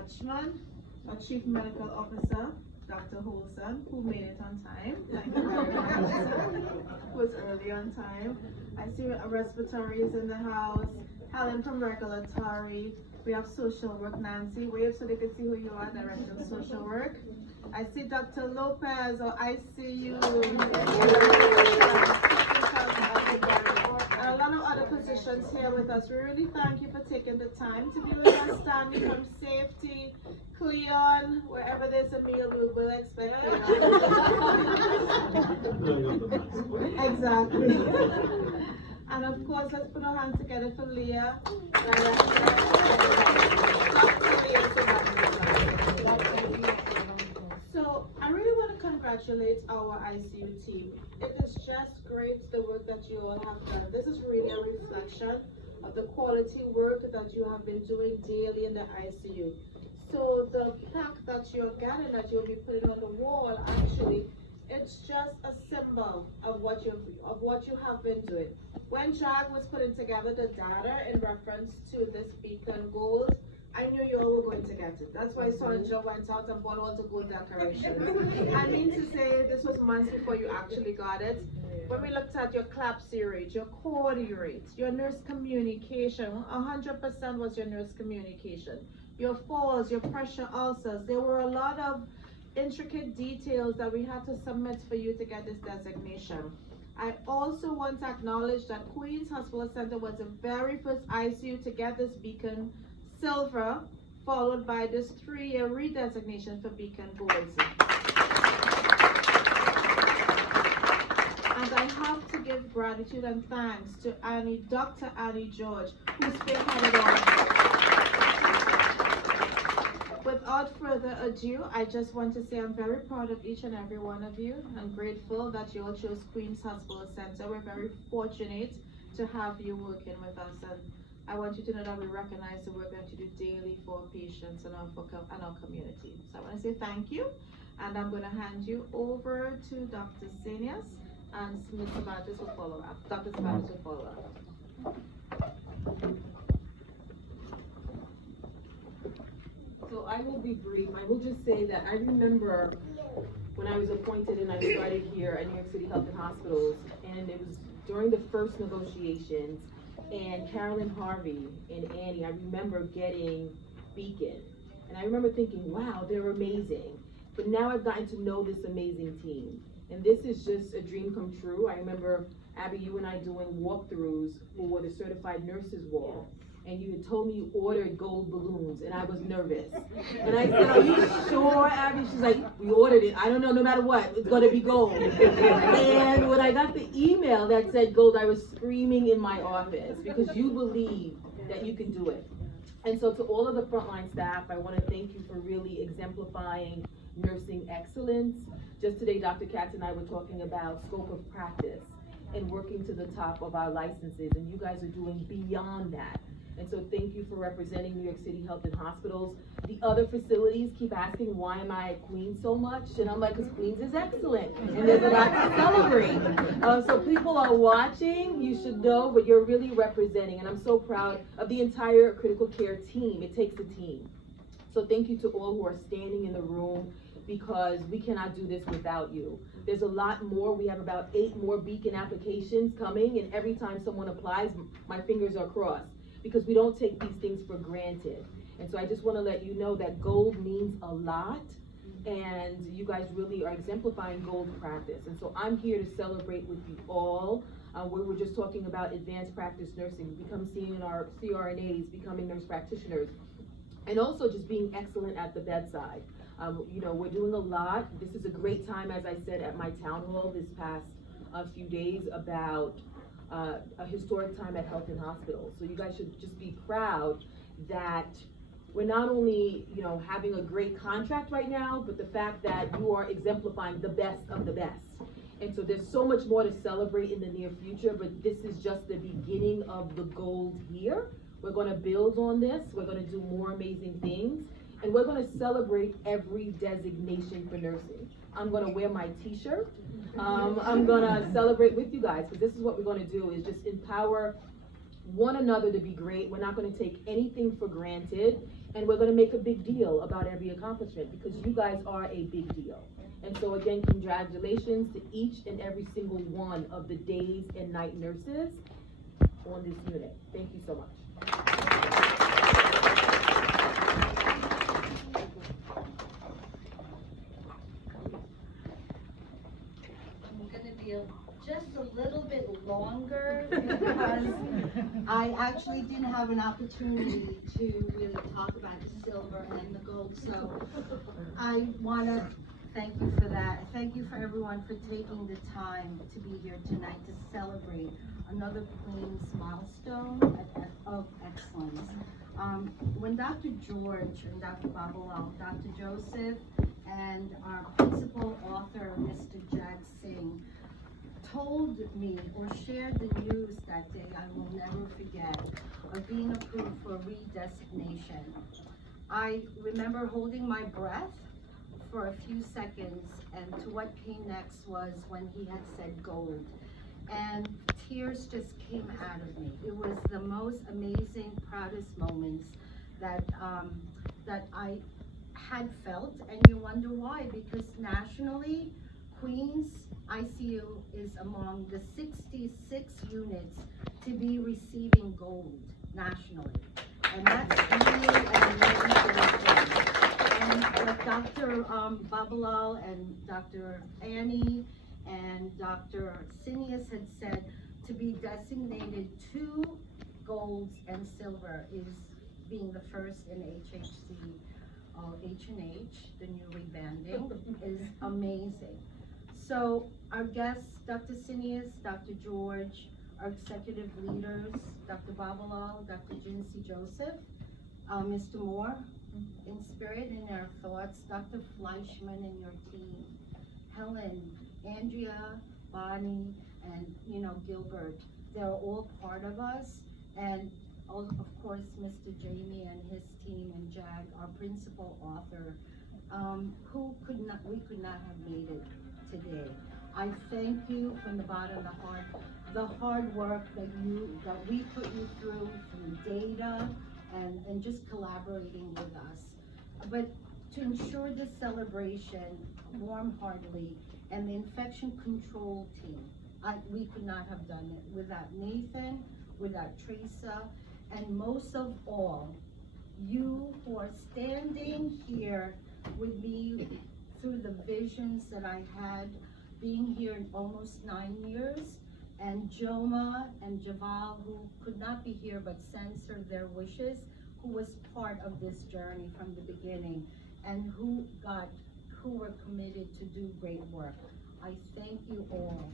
Dutchman, our Chief Medical Officer, Dr. Holson, who made it on time. Thank you very much. Was early on time. I see respiratory is in the house. Helen from Regulatory. We have social work, Nancy. Wave so they can see who you are, Director of Social Work. I see Dr. Lopez or ICU. And a lot of other positions here with us. We really thank you for taking the time to be with us, Stanley from Safety, Cleon, wherever there's a meal, we will expect Exactly. And of course, let's put our hands together for Leah. So I really want to congratulate our ICU team. It is just great the work that you all have done. This is really a reflection of the quality work that you have been doing daily in the ICU. So the plaque that you're getting, that you'll be putting on the wall, actually, it's just a symbol of what you have been doing. When JAG was putting together the data in reference to this beacon gold, I knew you all were going to get it. That's why Sandra went out and bought all the gold decorations. I mean to say, this was months before you actually got it. When we looked at your CLAPC rate, your CORDI rate, your nurse communication, 100% was your nurse communication. Your falls, your pressure ulcers, there were a lot of intricate details that we had to submit for you to get this designation. I also want to acknowledge that Queens Hospital Center was the very first ICU to get this beacon silver, followed by this 3-year redesignation for beacon gold. And I have to give gratitude and thanks to Dr. Annie George, who spearheaded all. Without further ado, I just want to say I'm very proud of each and every one of you. I'm grateful that you all chose Queens Hospital Center. We're very fortunate to have you working with us, and I want you to know that we recognize the work that you do daily for patients and our community. So I want to say thank you, and I'm going to hand you over to Dr. Senias, and Ms. Sabatis will follow up. Dr. Sabatis will follow up. So I will be brief. I will just say that I remember when I was appointed and I started here at New York City Health and Hospitals, and it was during the first negotiations, and Carolyn Harvey and Annie, I remember getting Beacon. And I remember thinking, wow, they're amazing. But now I've gotten to know this amazing team. And this is just a dream come true. I remember, Abby, you and I doing walkthroughs for the Certified Nurses Wall. And you had told me you ordered gold balloons, and I was nervous. And I said, are you sure, Abby? She's like, we ordered it. I don't know, no matter what, it's gonna be gold. And when I got the email that said gold, I was screaming in my office because you believe that you can do it. And so to all of the frontline staff, I wanna thank you for really exemplifying nursing excellence. Just today, Dr. Katz and I were talking about scope of practice and working to the top of our licenses, and you guys are doing beyond that. And so thank you for representing New York City Health and Hospitals. The other facilities keep asking, why am I at Queens so much? And I'm like, because Queens is excellent, and there's a lot to celebrate. So people are watching, you should know, but you're really representing, and I'm so proud of the entire critical care team. It takes a team. So thank you to all who are standing in the room, because we cannot do this without you. There's a lot more. We have about 8 more Beacon applications coming, and every time someone applies, my fingers are crossed, because we don't take these things for granted. And so I just want to let you know that gold means a lot, and you guys really are exemplifying gold practice. And so I'm here to celebrate with you all. We were just talking about advanced practice nursing, become CRNAs, becoming nurse practitioners, and also just being excellent at the bedside. You know, we're doing a lot. This is a great time, as I said at my town hall this past few days, about a historic time at Health and Hospitals. So you guys should just be proud that we're not only, you know, having a great contract right now, but the fact that you are exemplifying the best of the best. And so there's so much more to celebrate in the near future, but this is just the beginning of the gold here. We're going to build on this. We're going to do more amazing things, and we're going to celebrate every designation for nursing. I'm going to wear my t-shirt. I'm going to celebrate with you guys, because this is what we're going to do, is just empower one another to be great. We're not going to take anything for granted, And we're gonna make a big deal about every accomplishment because you guys are a big deal. And so again, congratulations to each and every single one of the days and night nurses on this unit. Thank you so much. I'm gonna be just a little bit longer because I actually didn't have an opportunity to really talk about the silver and the gold. So I wanna thank you for that. Thank you for everyone for taking the time to be here tonight to celebrate another Queen's milestone of excellence. When Dr. George and Dr. Babalal, Dr. Joseph, and our principal author, Mr. Jag Singh, told me or shared the news that day, I will never forget, of being approved for redesignation. I remember holding my breath for a few seconds, and to what came next was when he had said gold. And tears just came out of me. It was the most amazing, proudest moments that I had felt, and you wonder why, because nationally, Queens ICU is among the 66 units to be receiving gold nationally. And that's really an amazing thing. And like Dr. Babalal and Dr. Annie and Dr. Sinius had said, to be designated 2 golds and silver is being the first in HHC, H&H, the new rebranding, is amazing. So our guests, Dr. Sinius, Dr. George, our executive leaders, Dr. Babalal, Dr. Jinsey Joseph, Mr. Moore, in spirit and our thoughts, Dr. Fleischman and your team, Helen, Andrea, Bonnie, and Gilbert, they're all part of us, and of course Mr. Jamie and his team, and Jag, our principal author, we could not have made it today. I thank you from the bottom of the hard work that we put you through data and just collaborating with us. But to ensure this celebration warm-heartedly, and the infection control team, we could not have done it without Nathan, without Teresa, and most of all, you who are standing here with me through the visions that I had being here in almost 9 years, and Joma and Javal, who could not be here but censored their wishes, who was part of this journey from the beginning, and who were committed to do great work. I thank you all.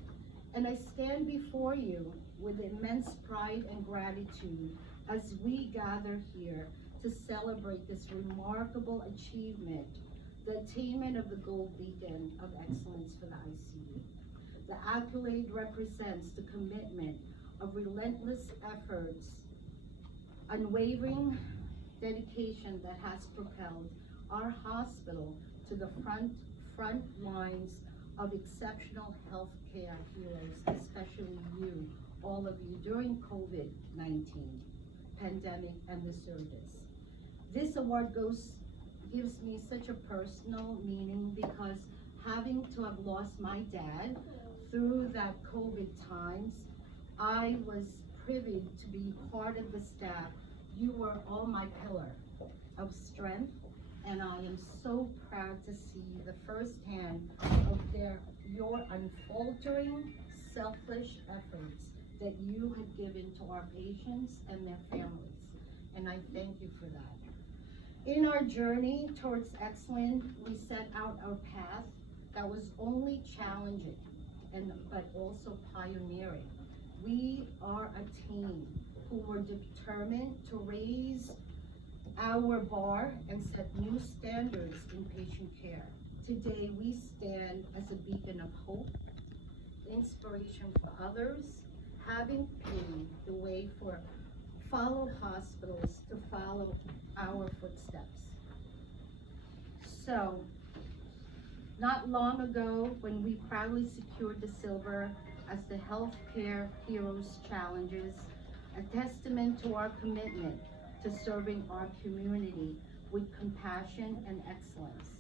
And I stand before you with immense pride and gratitude as we gather here to celebrate this remarkable achievement, the attainment of the Gold Beacon of Excellence for the ICU. The accolade represents the commitment of relentless efforts, unwavering dedication that has propelled our hospital to the front lines of exceptional healthcare heroes, especially you, all of you, during COVID-19 pandemic and the service. This award gives me such a personal meaning because having to have lost my dad through that COVID times, I was privy to be part of the staff. You were all my pillar of strength, and I am so proud to see the firsthand of your unfaltering, selfless efforts that you have given to our patients and their families, and I thank you for that. In our journey towards excellence, we set out our path that was only challenging, but also pioneering. We are a team who were determined to raise our bar and set new standards in patient care. Today, we stand as a beacon of hope, inspiration for others, having paved the way for fellow hospitals to follow our footsteps. So, not long ago, when we proudly secured the silver as the Healthcare Heroes Challenges, a testament to our commitment to serving our community, with compassion and excellence.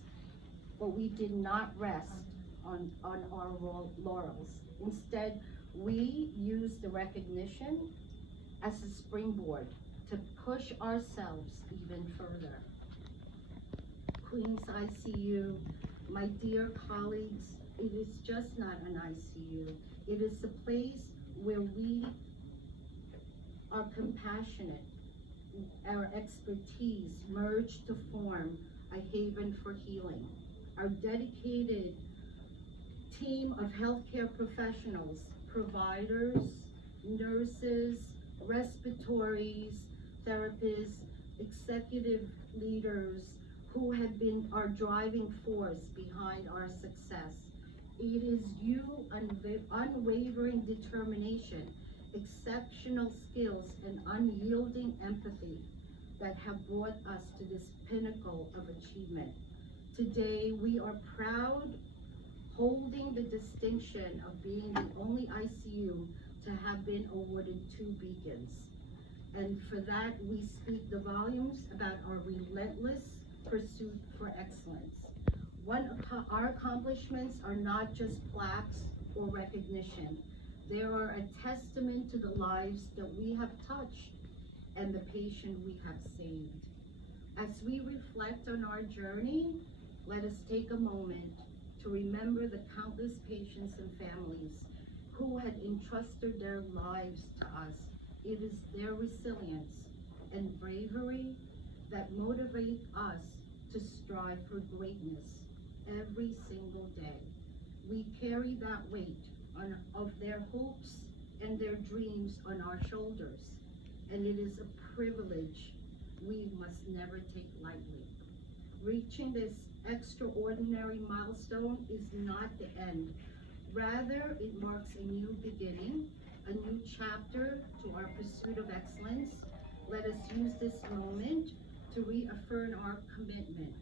But we did not rest on our laurels. Instead, we used the recognition as a springboard to push ourselves even further. Queens ICU, my dear colleagues, it is just not an ICU. It is a place where we are compassionate. Our expertise merge to form a haven for healing. Our dedicated team of healthcare professionals, providers, nurses, respiratories, therapists, executive leaders who have been our driving force behind our success. It is you unwavering determination, exceptional skills, and unyielding empathy that have brought us to this pinnacle of achievement. Today, we are proud, holding the distinction of being the only ICU to have been awarded 2 beacons. And for that, we speak the volumes about our relentless pursuit for excellence. Our accomplishments are not just plaques or recognition. They are a testament to the lives that we have touched and the patient we have saved. As we reflect on our journey, let us take a moment to remember the countless patients and families who had entrusted their lives to us. It is their resilience and bravery that motivate us to strive for greatness every single day. We carry that weight of their hopes and their dreams on our shoulders, and it is a privilege we must never take lightly. Reaching this extraordinary milestone is not the end. Rather, it marks a new beginning, a new chapter to our pursuit of excellence. Let us use this moment to reaffirm our commitment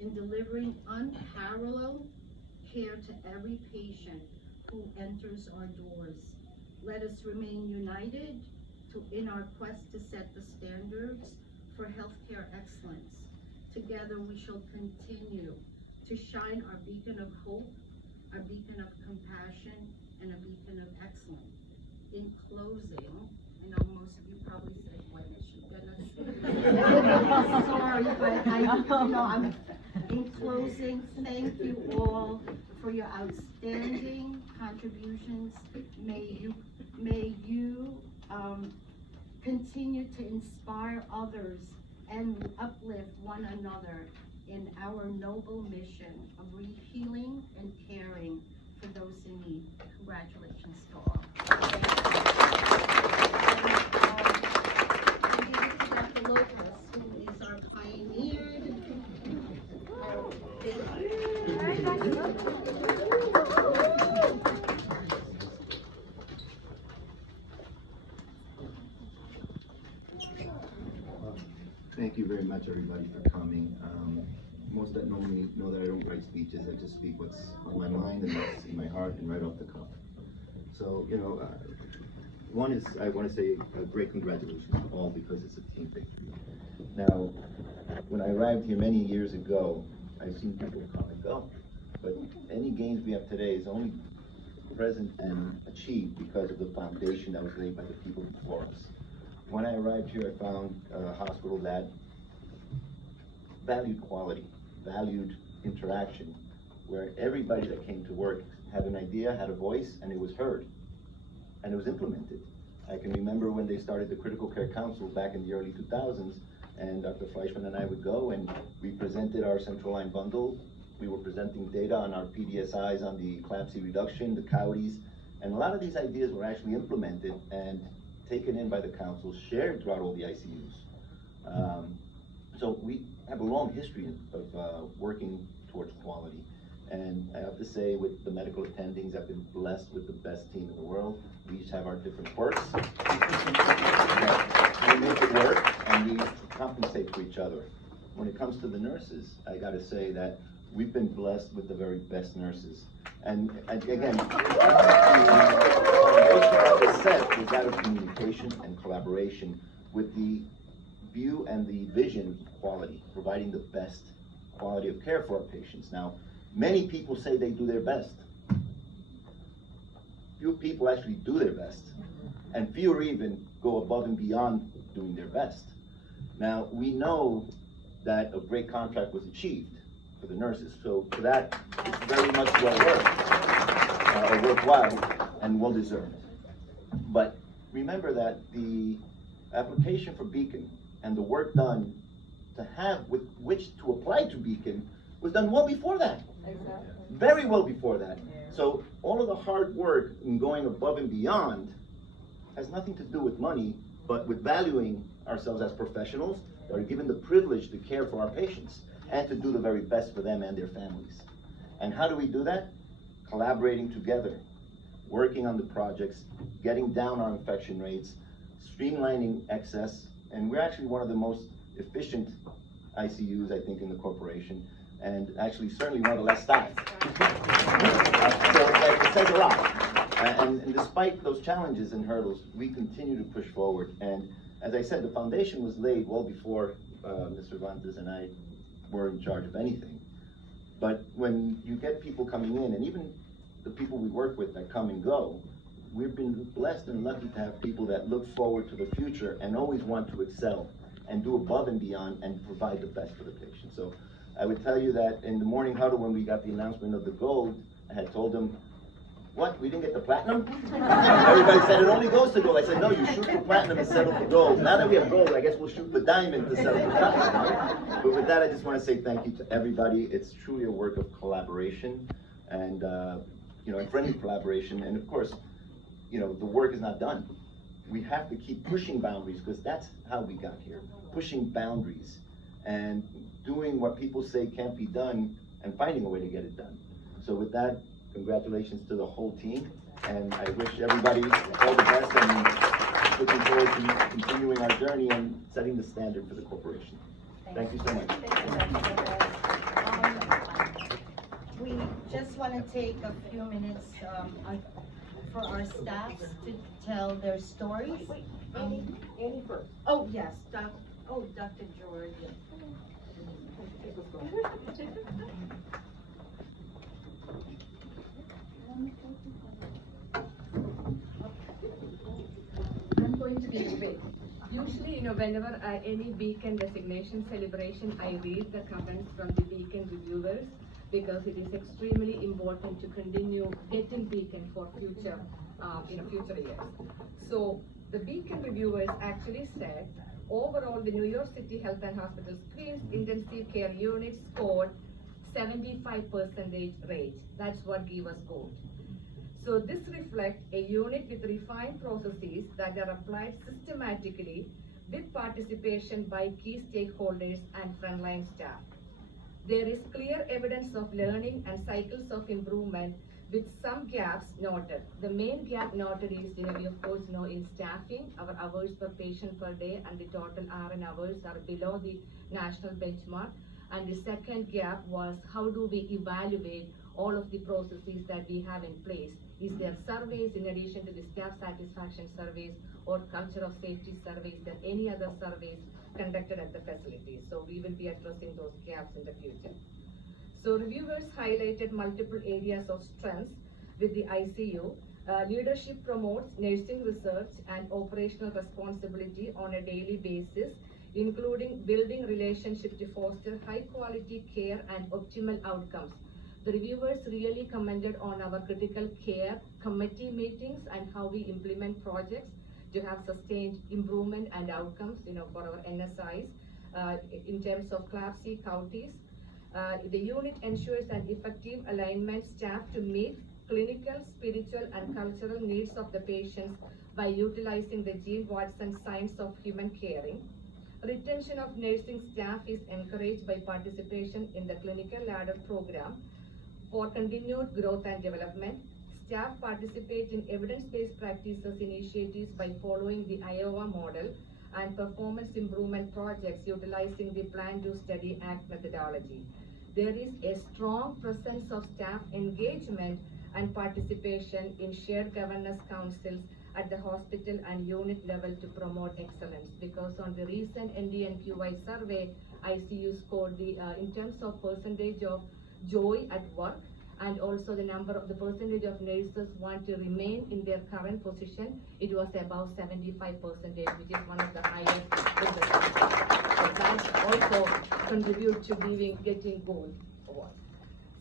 in delivering unparalleled care to every patient who enters our doors. Let us remain united in our quest to set the standards for healthcare excellence. Together we shall continue to shine our beacon of hope, our beacon of compassion, and a beacon of excellence. In closing, I know most of you probably said, "What is she gonna say?" Sorry, but in closing, thank you all for your outstanding contributions. May you continue to inspire others and uplift one another in our noble mission of healing and caring for those in need. Congratulations to all. Dr. Lopez, who is our pioneer. Thank you very much, everybody, for coming. Most that know me know that I don't write speeches. I just speak what's on my mind and what's in my heart and right off the cuff. So, one is I want to say a great congratulations to all because it's a team victory. Now, when I arrived here many years ago, I've seen people come and go, but any gains we have today is only present and achieved because of the foundation that was laid by the people before us. When I arrived here, I found a hospital that valued quality, valued interaction, where everybody that came to work had an idea, had a voice, and it was heard, and it was implemented. I can remember when they started the Critical Care Council back in the early 2000s, and Dr. Fleischman and I would go and we presented our central line bundle. We were presenting data on our PDSIs, on the eclampsia reduction, the CAUTIs, and a lot of these ideas were actually implemented and taken in by the council, shared throughout all the ICUs. So we have a long history of working towards quality. And I have to say, with the medical attendings, I've been blessed with the best team in the world. We each have our different quirks. We make it work, and we compensate for each other. When it comes to the nurses, I gotta say that we've been blessed with the very best nurses. And again, the foundation that was set is that of communication and collaboration with the view and the vision quality, providing the best quality of care for our patients. Now, many people say they do their best. Few people actually do their best, and fewer even go above and beyond doing their best. Now, we know that a great contract was achieved for the nurses, so for that, it's very much well worth, or worthwhile, and well deserved. But remember that the application for Beacon and the work done to have with which to apply to Beacon was done well before that. Exactly. Very well before that. So all of the hard work in going above and beyond has nothing to do with money, but with valuing ourselves as professionals that are given the privilege to care for our patients and to do the very best for them and their families. And how do we do that? Collaborating together, working on the projects, getting down our infection rates, streamlining excess, and we're actually one of the most efficient ICUs, I think, in the corporation, and actually certainly one of the less staff. So it says a lot. And despite those challenges and hurdles, we continue to push forward. And as I said, the foundation was laid well before Mr. Vantes and I were in charge of anything. But when you get people coming in, and even the people we work with that come and go, we've been blessed and lucky to have people that look forward to the future and always want to excel and do above and beyond and provide the best for the patient. So I would tell you that in the morning huddle when we got the announcement of the gold, I had told them, what, we didn't get the platinum? Everybody said it only goes to gold. I said, no, you shoot for platinum and settle for gold. Now that we have gold, I guess we'll shoot for diamond to settle for platinum. But with that, I just want to say thank you to everybody. It's truly a work of collaboration and and friendly collaboration. And of course, the work is not done. We have to keep pushing boundaries because that's how we got here. Pushing boundaries and doing what people say can't be done and finding a way to get it done. So with that, congratulations to the whole team, and I wish everybody all the best and looking forward to continuing our journey and setting the standard for the corporation. Thank you so much. We just want to take a few minutes for our staff to tell their stories. Annie first. Oh, yes, Dr. George. I'm going to be quick. Usually, whenever any Beacon designation celebration, I read the comments from the Beacon reviewers because it is extremely important to continue getting Beacon for future, future years. So the Beacon reviewers actually said, overall, the New York City Health and Hospitals Queens Intensive Care Unit scored 75% rate. That's what gave us gold. So this reflects a unit with refined processes that are applied systematically with participation by key stakeholders and frontline staff. There is clear evidence of learning and cycles of improvement with some gaps noted. The main gap noted is, we of course know in staffing, our hours per patient per day and the total RN hours are below the national benchmark. And the second gap was, how do we evaluate all of the processes that we have in place? Is there surveys in addition to the staff satisfaction surveys or culture of safety surveys, there any other surveys conducted at the facility? So we will be addressing those gaps in the future. So reviewers highlighted multiple areas of strengths with the ICU. Leadership promotes nursing research and operational responsibility on a daily basis, including building relationships to foster high quality care and optimal outcomes. The reviewers really commented on our critical care committee meetings and how we implement projects to have sustained improvement and outcomes, for our NSIs in terms of Class C counties. The unit ensures an effective alignment staff to meet clinical, spiritual, and cultural needs of the patients by utilizing the Jean Watson Science of Human Caring. Retention of nursing staff is encouraged by participation in the clinical ladder program. For continued growth and development, staff participate in evidence-based practices initiatives by following the Iowa model and performance improvement projects utilizing the Plan, Do, Study, Act methodology. There is a strong presence of staff engagement and participation in shared governance councils at the hospital and unit level to promote excellence, because on the recent NDNQI survey, ICU score, in terms of percentage of joy at work, and also the percentage of nurses want to remain in their current position, it was about 75%, which is one of the highest in the country. So that also contribute to getting gold award.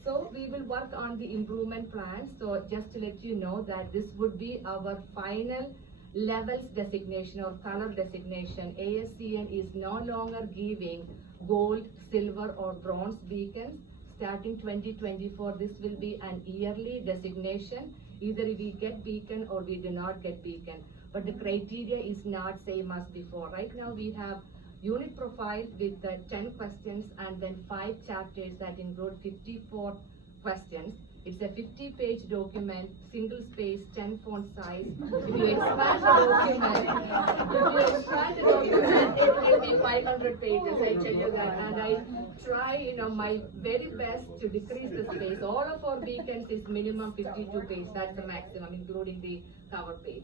So we will work on the improvement plan. So just to let you know that this would be our final levels designation or color designation. ASCN is no longer giving gold, silver or bronze beacons. Starting 2024, this will be an yearly designation. Either we get beacon or we do not get beacon. But the criteria is not same as before. Right now we have unit profile with 10 questions and then 5 chapters that include 54 questions. It's a 50-page document, single space, 10 font size. If you expand the document, it will be 500 pages, I tell you that. And I try, my very best to decrease the space. All of our beacons is minimum 52 pages, that's the maximum, including the cover page.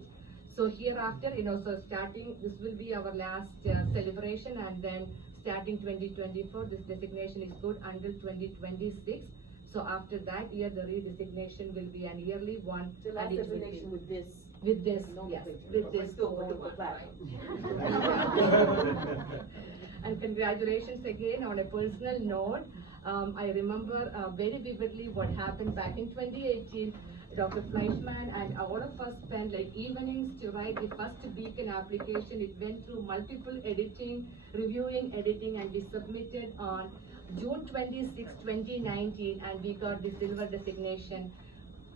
So hereafter, so starting, this will be our last celebration, and then starting 2024, this designation is good until 2026. So after that year, the redesignation will be an yearly one. The last designation with this. With this, yes, with this. Still with the plaque. And congratulations again. On a personal note, I remember very vividly what happened back in 2018. Dr. Fleischman and all of us spent like evenings to write the first beacon application. It went through multiple editing, reviewing, editing, and we submitted on June 26, 2019, and we got the silver designation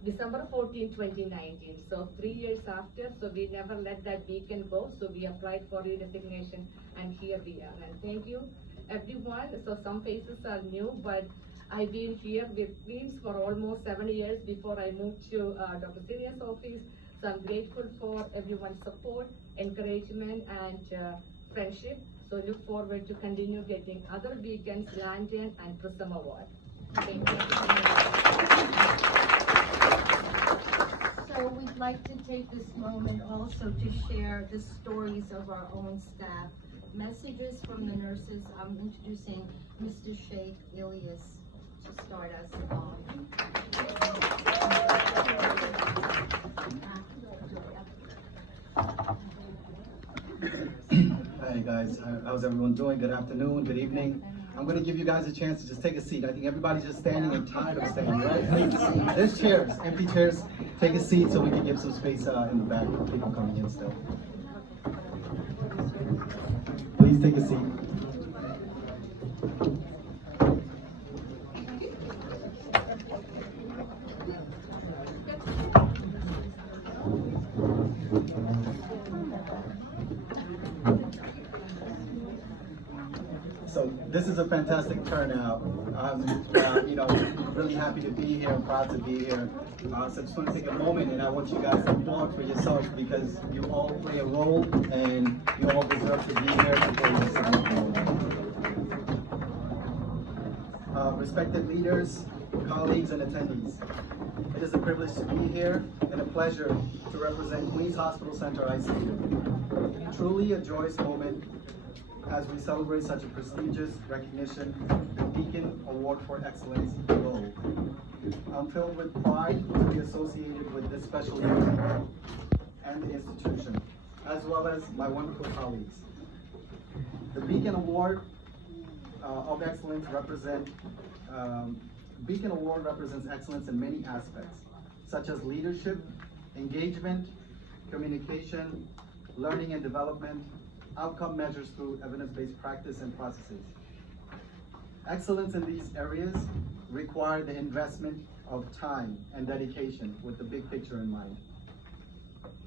December 14, 2019. So 3 years after, so we never let that beacon go. So we applied for the designation, and here we are. And thank you, everyone. So some faces are new, but I've been here with Queens for almost 7 years before I moved to Dr. Siria's office. So I'm grateful for everyone's support, encouragement, and friendship. So look forward to continue getting other beacons, lantern, and Prism Award. Thank you. So we'd like to take this moment also to share the stories of our own staff. Messages from the nurses. I'm introducing Mr. Sheikh Ilyas to start us off. Hi guys, how's everyone doing? Good afternoon, good evening. I'm going to give you guys a chance to just take a seat. I think everybody's just standing and tired of standing, right? Please, there's chairs, empty chairs. Take a seat so we can give some space in the back for people coming in still. Please take a seat. So this is a fantastic turnout. I'm, really happy to be here. I'm proud to be here. So I just want to take a moment, and I want you guys to applaud for yourselves because you all play a role, and you all deserve to be here to play a significant role. Respected leaders, colleagues, and attendees, it is a privilege to be here and a pleasure to represent Queens Hospital Center ICU. Truly a joyous moment as we celebrate such a prestigious recognition, the Beacon Award for Excellence Gold. I'm filled with pride to be associated with this special event and the institution, as well as my wonderful colleagues. The Beacon Award of Excellence represents excellence in many aspects, such as leadership, engagement, communication, learning and development, outcome measures through evidence-based practice and processes. Excellence in these areas require the investment of time and dedication with the big picture in mind.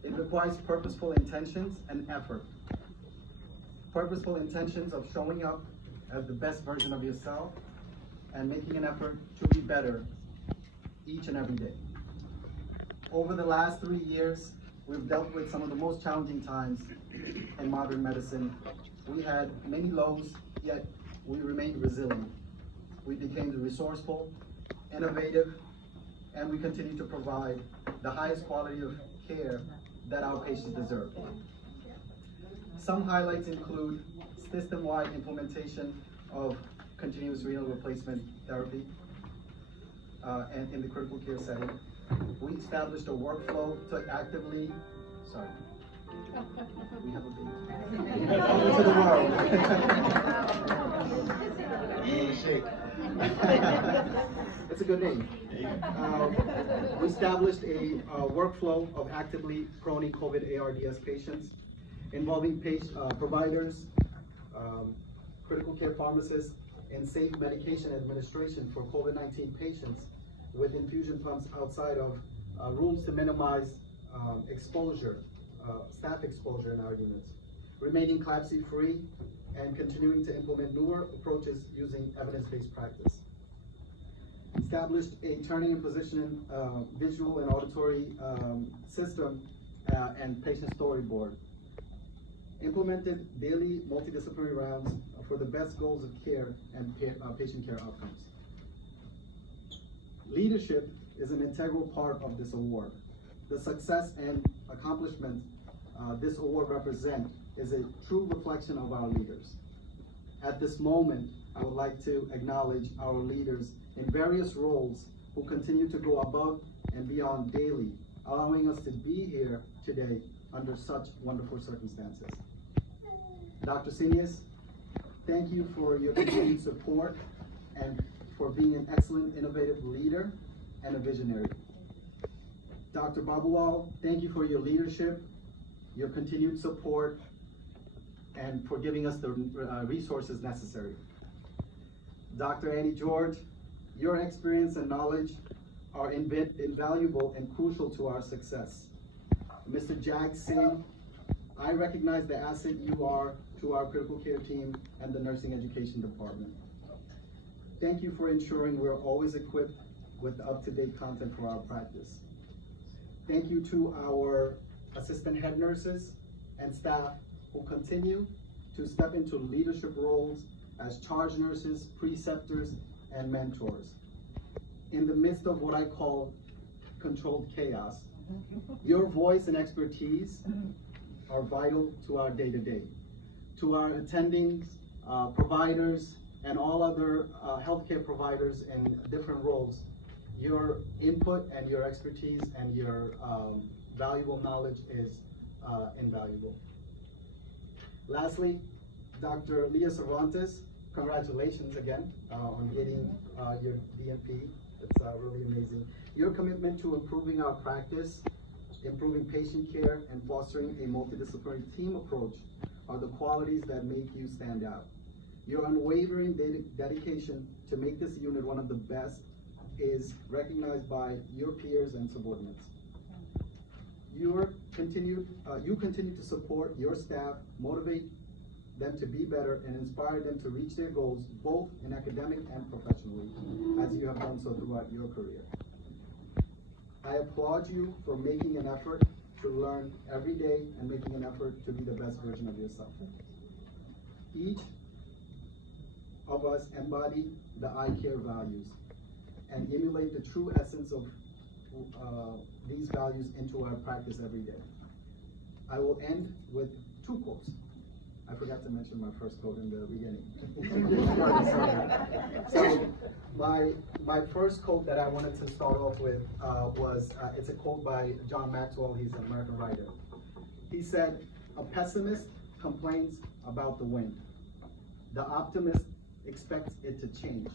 It requires purposeful intentions and effort. Purposeful intentions of showing up as the best version of yourself and making an effort to be better each and every day. Over the last 3 years, we've dealt with some of the most challenging times in modern medicine. We had many lows, yet we remained resilient. We became resourceful, innovative, and we continue to provide the highest quality of care that our patients deserve. Some highlights include system-wide implementation of continuous renal replacement therapy and in the critical care setting. We established a workflow to actively, sorry, we have a baby. Welcome to the world. It's a good name. We established a workflow of actively proning COVID ARDS patients involving providers, critical care pharmacists, and safe medication administration for COVID-19 patients with infusion pumps outside of rooms to minimize exposure, staff exposure in our units, remaining CLABSI-free, and continuing to implement newer approaches using evidence-based practice. Established a turning and positioning visual and auditory system and patient storyboard. Implemented daily multidisciplinary rounds for the best goals of care and patient care outcomes. Leadership is an integral part of this award. The success and accomplishment this award represents is a true reflection of our leaders. At this moment, I would like to acknowledge our leaders in various roles who continue to go above and beyond daily, allowing us to be here today under such wonderful circumstances. Dr. Sinius, thank you for your continued support and for being an excellent, innovative leader and a visionary. Dr. Babuwal, thank you for your leadership, your continued support, and for giving us the resources necessary. Dr. Annie George, your experience and knowledge are invaluable and crucial to our success. Mr. Jag Singh, I recognize the asset you are to our critical care team and the nursing education department. Thank you for ensuring we're always equipped with up-to-date content for our practice. Thank you to our assistant head nurses and staff who continue to step into leadership roles as charge nurses, preceptors, and mentors. In the midst of what I call controlled chaos, your voice and expertise are vital to our day-to-day. To our attendings, providers, and all other healthcare providers in different roles, your input and your expertise and your valuable knowledge is invaluable. Lastly, Dr. Leah Cervantes, congratulations again on getting your DNP. It's really amazing. Your commitment to improving our practice, improving patient care, and fostering a multidisciplinary team approach are the qualities that make you stand out. Your unwavering dedication to make this unit one of the best is recognized by your peers and subordinates. You continue to support your staff, motivate them to be better, and inspire them to reach their goals, both in academic and professionally, as you have done so throughout your career. I applaud you for making an effort to learn every day and making an effort to be the best version of yourself. Each of us embody the I-CARE values and emulate the true essence of these values into our practice every day. I will end with two quotes. I forgot to mention my first quote in the beginning. So my first quote that I wanted to start off with was, it's a quote by John Maxwell. He's an American writer. He said, "A pessimist complains about the wind. The optimist expects it to change.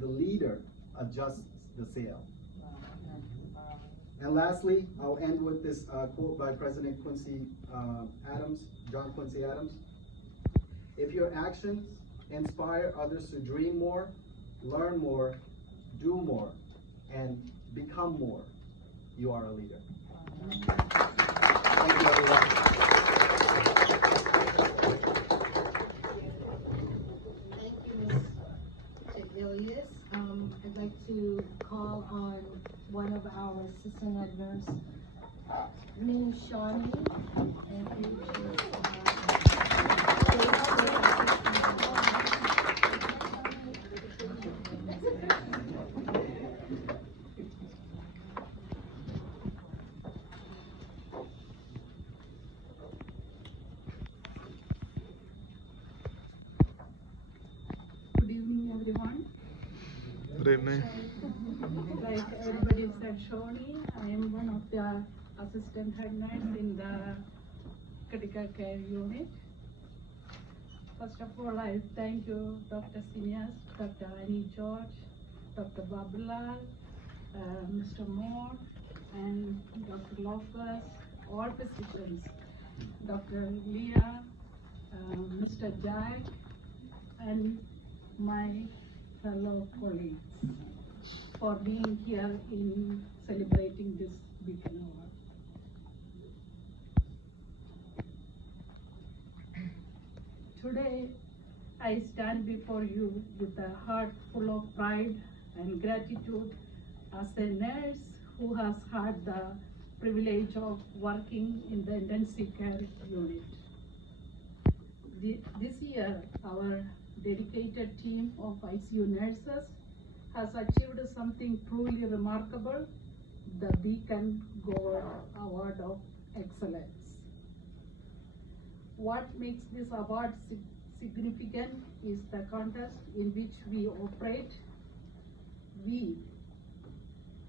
The leader adjusts the sail." And lastly, I'll end with this quote by President John Quincy Adams. "If your actions inspire others to dream more, learn more, do more, and become more, you are a leader." Thank you, everyone. Thank you, Mr. Ilias. I'd like to call on one of our assistant head nurse, Ms. Shawnee. Thank you. Good evening. Like everybody said, Shoni, I am one of the assistant head nurse in the critical care unit. First of all, I thank you, Dr. Sinias, Dr. Annie George, Dr. Babalal, Mr. Moore, and Dr. Lopez, all physicians, Dr. Leah, Mr. Jack, and my fellow colleagues for being here in celebrating this Beacon Award. Today, I stand before you with a heart full of pride and gratitude as a nurse who has had the privilege of working in the intensive care unit. This year, our dedicated team of ICU nurses has achieved something truly remarkable, the Beacon Gold Award of Excellence. What makes this award significant is the context in which we operate. We,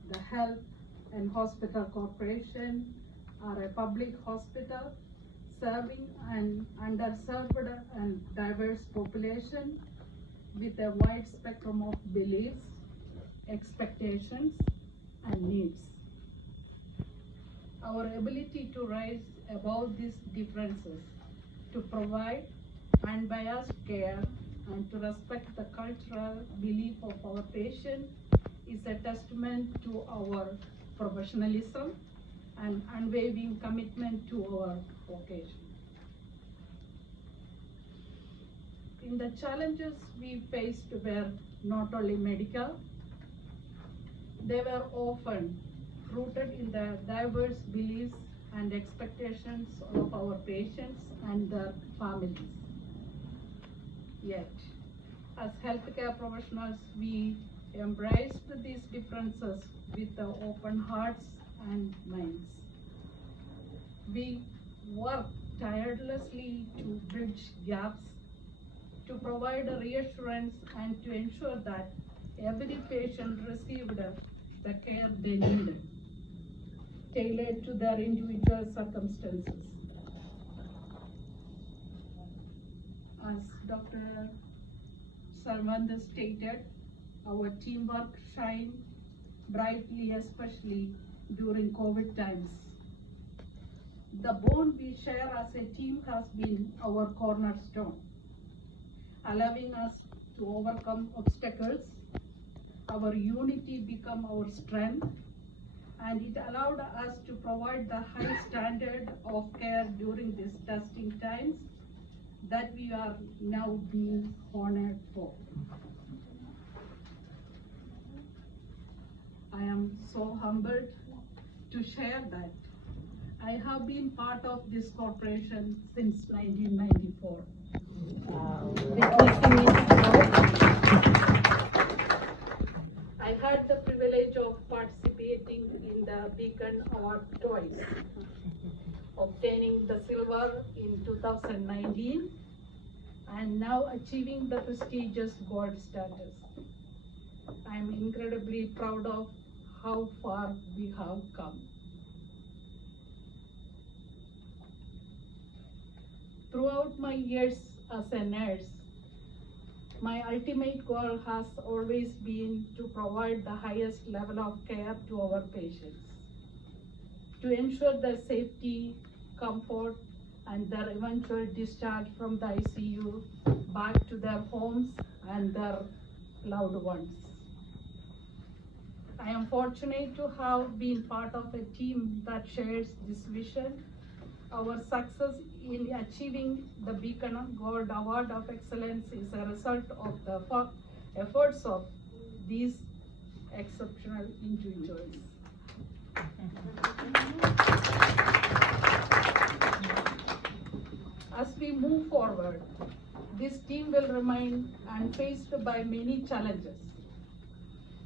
the Health and Hospital Corporation, are a public hospital serving an underserved and diverse population with a wide spectrum of beliefs, expectations, and needs. Our ability to rise above these differences, to provide unbiased care, and to respect the cultural belief of our patient is a testament to our professionalism and unwavering commitment to our vocation. In the challenges we faced were not only medical, they were often rooted in the diverse beliefs and expectations of our patients and their families. Yet, as healthcare professionals, we embraced these differences with open hearts and minds. We worked tirelessly to bridge gaps, to provide a reassurance, and to ensure that every patient received the care they needed, tailored to their individual circumstances. As Dr. Sarvanda stated, our teamwork shined brightly, especially during COVID times. The bond we share as a team has been our cornerstone, allowing us to overcome obstacles. Our unity became our strength, and it allowed us to provide the high standard of care during these testing times that we are now being honored for. I am so humbled to share that I have been part of this corporation since 1994. I had the privilege of participating in the Beacon Award twice, obtaining the silver in 2019 and now achieving the prestigious gold status. I am incredibly proud of how far we have come. Throughout my years as a nurse, my ultimate goal has always been to provide the highest level of care to our patients, to ensure their safety, comfort, and their eventual discharge from the ICU back to their homes and their loved ones. I am fortunate to have been part of a team that shares this vision. Our success in achieving the Beacon Gold Award of Excellence is a result of the efforts of these exceptional individuals. As we move forward, this team will remain unfazed by many challenges.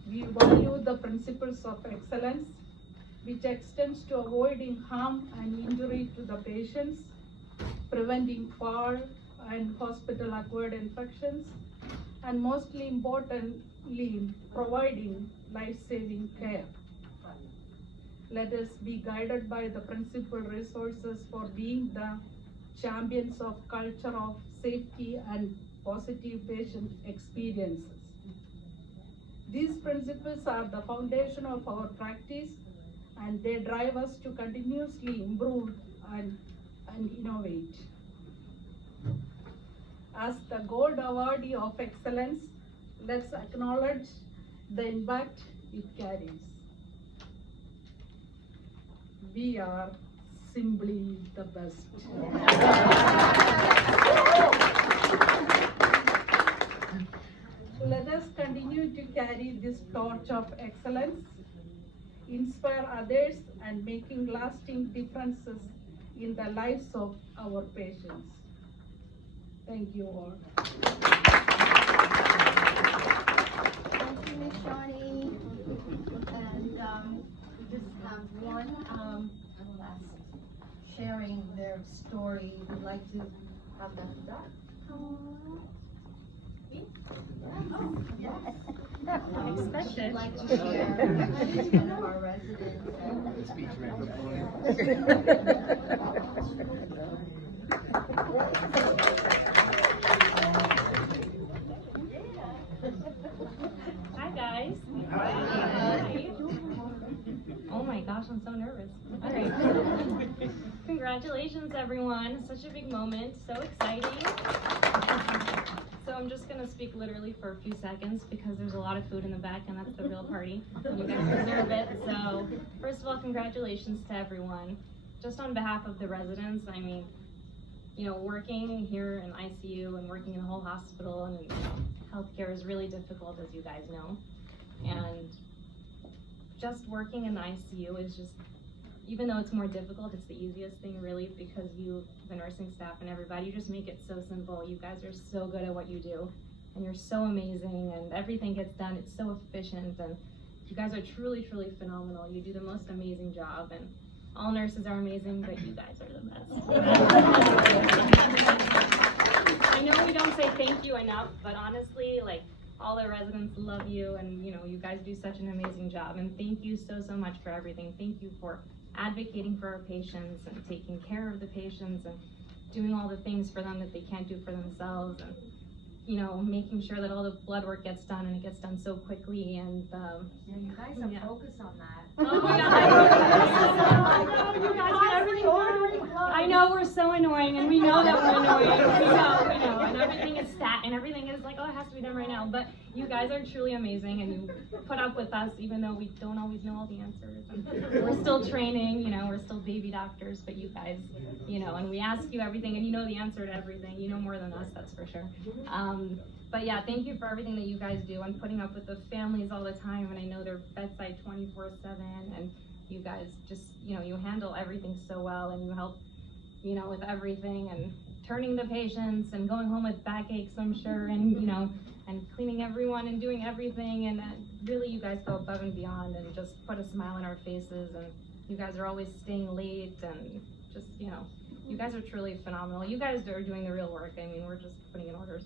We value the principles of excellence, which extends to avoiding harm and injury to the patients, preventing fall and hospital-acquired infections, and mostly importantly, providing life-saving care. Let us be guided by the principal resources for being the champions of culture of safety and positive patient experiences. These principles are the foundation of our practice, and they drive us to continuously improve and innovate. As the gold awardee of excellence, let's acknowledge the impact it carries. We are simply the best. Let us continue to carry this torch of excellence, inspire others, and making lasting differences in the lives of our patients. Thank you all. Thank you, Ms. Shawnee. And we just have one last sharing their story. We'd like to have Dr. Doc come on. She'd like to share. She's one of our residents. Hi guys. Hi. Oh my gosh, I'm so nervous. All right. Congratulations everyone. Such a big moment. So exciting. So I'm just gonna speak literally for a few seconds because there's a lot of food in the back and that's the real party. And you guys deserve it. So first of all, congratulations to everyone. Just on behalf of the residents, I mean, you know, working here in ICU and working in a whole hospital and healthcare is really difficult, as you guys know. And just working in the ICU is just, even though it's more difficult, it's the easiest thing really, because you, the nursing staff and everybody, you just make it so simple. You guys are so good at what you do and you're so amazing and everything gets done. It's so efficient and you guys are truly, truly phenomenal. You do the most amazing job and all nurses are amazing, but you guys are the best. I know we don't say thank you enough, but honestly, like, all the residents love you and you know, you guys do such an amazing job and thank you so, so much for everything. Thank you for advocating for our patients and taking care of the patients and doing all the things for them that they can't do for themselves and you know, making sure that all the blood work gets done and it gets done so quickly and Yeah, you guys are focused on that. oh my god, you guys get everything ordered. I know we're so annoying and we know that we're annoying. We know, and everything is stat and everything is like, oh, it has to be done right now. But you guys are truly amazing and you put up with us even though we don't always know all the answers. And we're still training, you know, we're still baby doctors, but you guys, you know, and we ask you everything and you know the answer to everything. You know more than us, that's for sure. But yeah, thank you for everything that you guys do and putting up with the families all the time. And I know they're bedside 24/7 and you guys just, you know, you handle everything so well and you help, you know, with everything and turning the patients and going home with backaches, I'm sure, and, you know, and cleaning everyone and doing everything. And really you guys go above and beyond and just put a smile on our faces. And you guys are always staying late and just, you know, you guys are truly phenomenal. You guys are doing the real work. I mean, we're just putting in orders.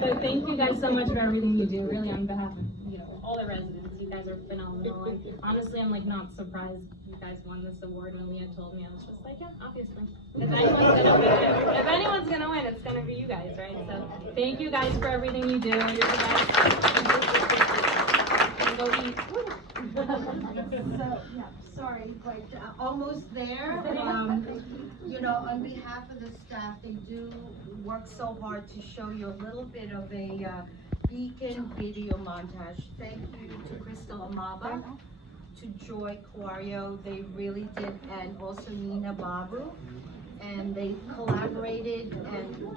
But thank you guys so much for everything you do, really, on behalf of, you know, all the residents. You guys are phenomenal. And honestly, I'm like not surprised you guys won this award. When Leah told me, I was just like, yeah, obviously. If anyone's gonna win, it's gonna be you guys, right? So thank you guys for everything you do. You're the best. Go eat. So, yeah, sorry, but almost there. You know, on behalf of the staff, they do work so hard to show you a little bit of a Beacon video montage. Thank you to Crystal Amaba, to Joy Quario, they really did, and also Nina Babu. And they collaborated and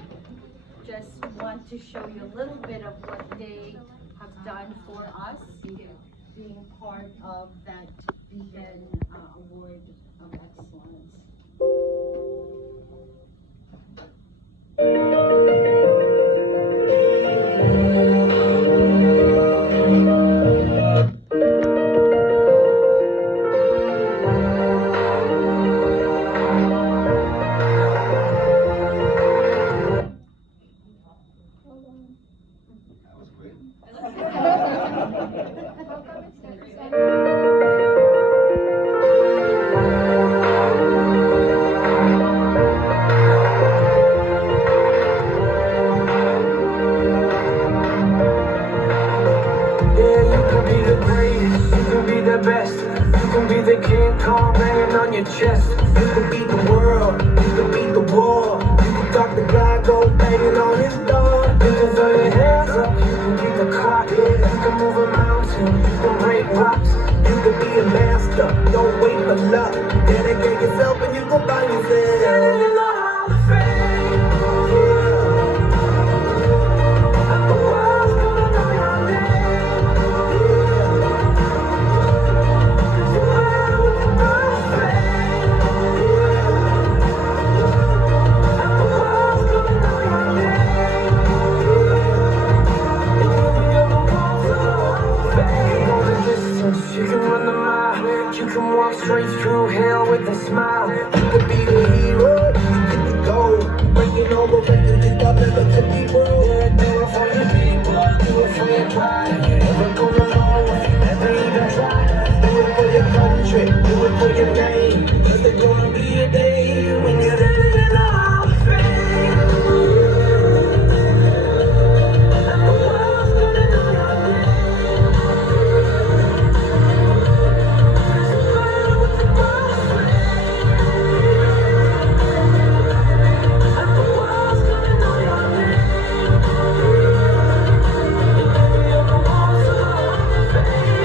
just want to show you a little bit of what they have done for us, being part of that Beacon Award of Excellence. be the King Kong banging on your chest. You can beat the world, you can beat the war. You can talk the guy, go banging on his door. You can throw your hands up, you can beat the clock. You can move a mountain, you can break rocks. You can be a master, don't wait for luck. Dedicate yourself and you can find yourself. Standing in the Hall of Fame. And the world's gonna know your name. Cause you were with the first fame. And the world's gonna know your name. And you're the walls of the Hall of Fame. You go the distance, you can run the mile. You can walk straight through hell with a smile. You could be the hero, you get the gold. Breaking over, breaking it up, never to be broke. Yeah, do it for your people, do it for your pride. Never go alone if you never even try. Do it for your country, do it for your name. Cause there's gonna be a day when you're standing in the Hall of Fame. And the world's gonna know your name. Cause you were with the first flame. And the world's gonna know your name. You're the walls of the Hall of Fame.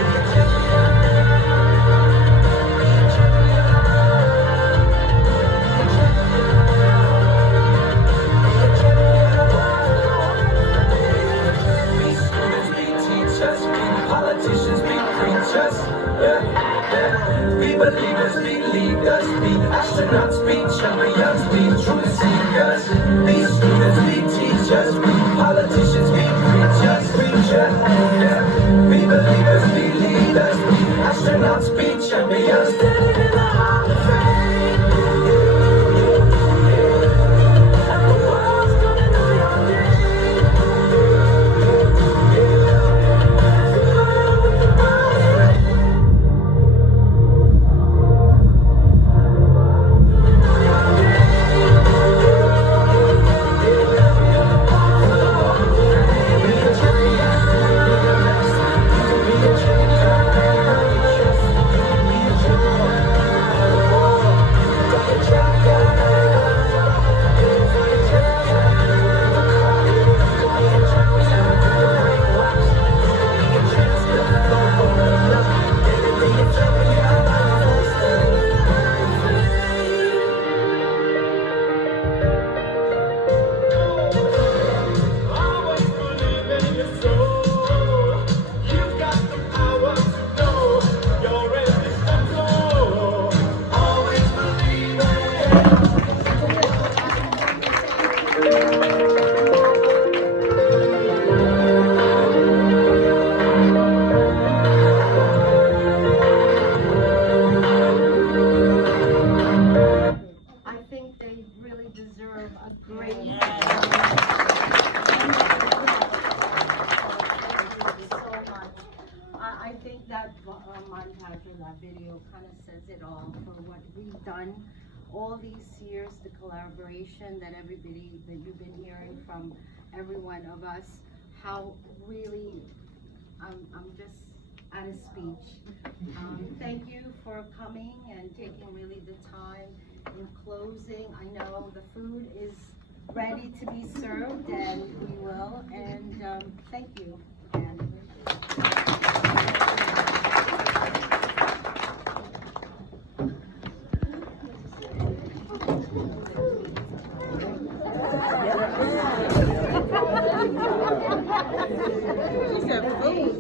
Be students, be teachers, be politicians, be preachers. Be believers, be leaders, be astronauts, be champions, be truth seekers. Be students, be teachers, be politicians, be preachers, Be believers, be leaders, be astronauts, be champions. Standing in the Hall of Fame. And the world's gonna know your name. Always believe in your soul. You've got the power to know you're in control. Always believe it. I think they really deserve a great. Thank you so much. I think that montage or that video kind of says it all for what we've done all these years, the collaboration that everybody, that you've been hearing from every one of us, how really, I'm just out of speech. Thank you for coming and taking really the time. In closing, I know the food is ready to be served, and we will, and thank you again. She said food.